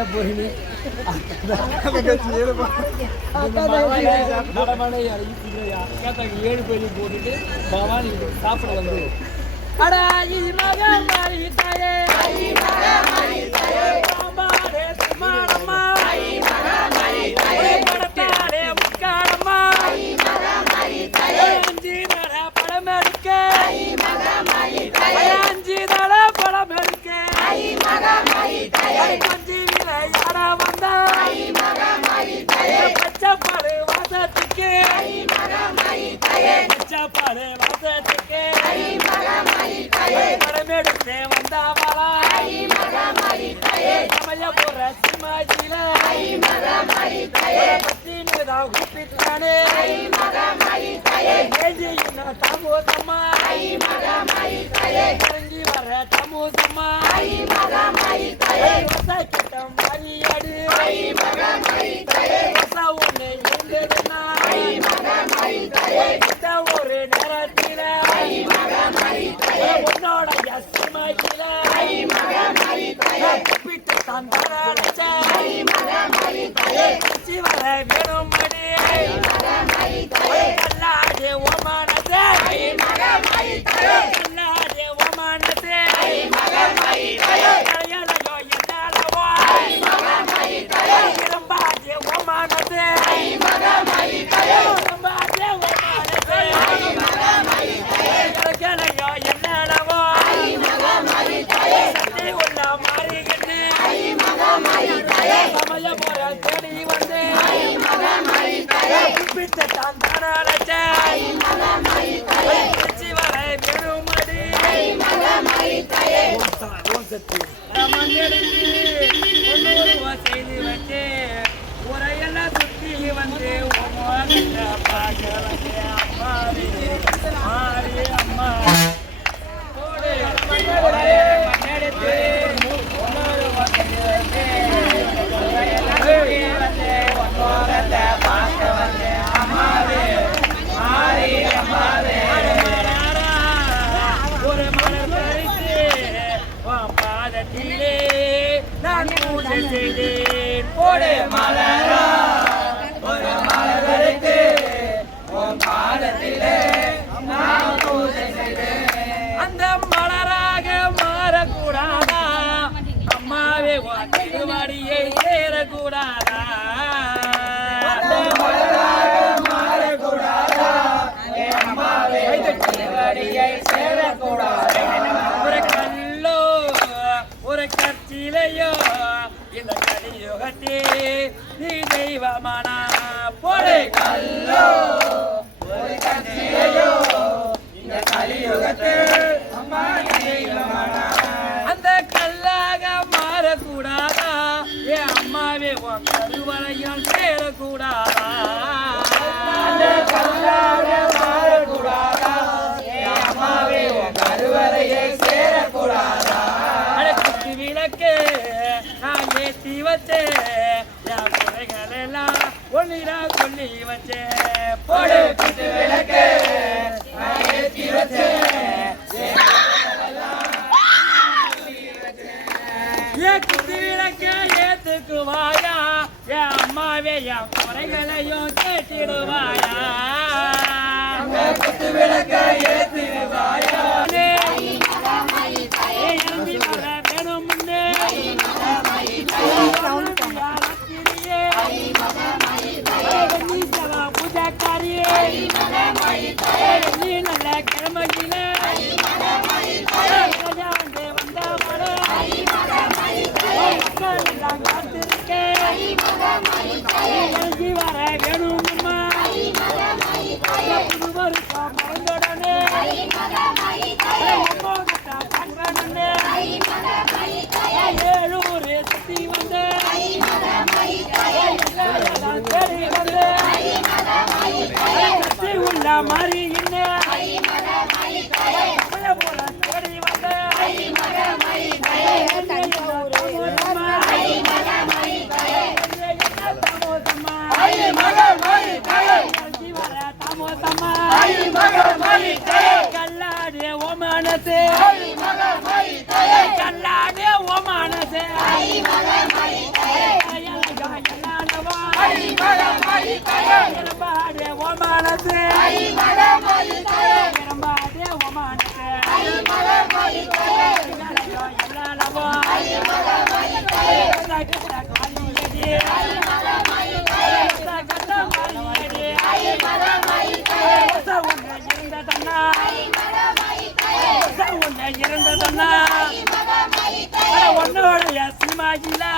அன்னபூரணி ஏழு பேரும் போட்டுட்டு பவானி சாப்பிட வந்து அடா மகமாரி தாயே. மாமாரே சுமாரம்மா படத்தாரே முக்காரம்மா அஞ்சு தர பச்சைப்பாடு வாசத்துக்கு பச்சைப்பாடு வாசத்துக்கு படம் எடுத்து வந்தாவளா சமய போற சிம்மாஜில பத்தினதான் கூப்பிட்டானே என்ன தாமோதம்மா இறங்கி வர தாமோதம்மா கிட்டம் மரியாடு ஒண்ணு இருந்ததுன்னா இந்த ஒரு நேரத்தில. உன்னோட எஸ்மாயில கூப்பிட்டு தந்தாரச்ச வர வேணும் மணி நான் பூஜை செய்தேன் போடு. மலரா ஒரு மலர் உன் பாதத்திலே நான் பூஜை செய்தேன் அந்த மலராக மாறக்கூடாதா? அம்மாவே உன் திருவடியை சேரக்கூடாதா? அந்த மலராக மாறக்கூடாதா? என் அம்மாவே திருவடியை சேரக்கூடாதா? ஒரு கல்லோ ஒரு கற்சிலையோ இந்த கலியுகத்தே நீ தெய்வமானா? போடு. கல்லோ. ஒரு கட்சியையோ இந்த கலியுகத்தில் அம்மா தெய்வமானா அந்த கல்லாக மாறக்கூடாதா? ஏ அம்மாவே உன் கருவறையும் சேரக்கூடாதா? அந்த கல்லாக மாறக்கூடாதா ஏ அம்மாவே உன் கருவறையை சேரக்கூடாதா அடக்குத்து விளக்கு நான் ஏற்றி வச்சேன் என் குறைகள் எல்லாம் ஒன்னிடா சொல்லி வச்சேன் போடு குத்து விளக்கு. ஏற்றி வச்சேன் ஏன் குத்து விளக்கு ஏத்துக்குவாயா என் அம்மாவே என் குறைகளையும் கேட்டிடுவாயா. குத்து விளக்க ஏத்துவாயா நீ காத்திருக்கேன் வர வேணும் மறந்துடனே ஏழூர் சுத்தி வந்து எல்லாம் வந்து உள்ள மாதிரி கல்லாடே ஓ மனசே கல்லாடே ஓ மனசே பாடே ஓ மனசே பாடே ஓ மனசே Allah.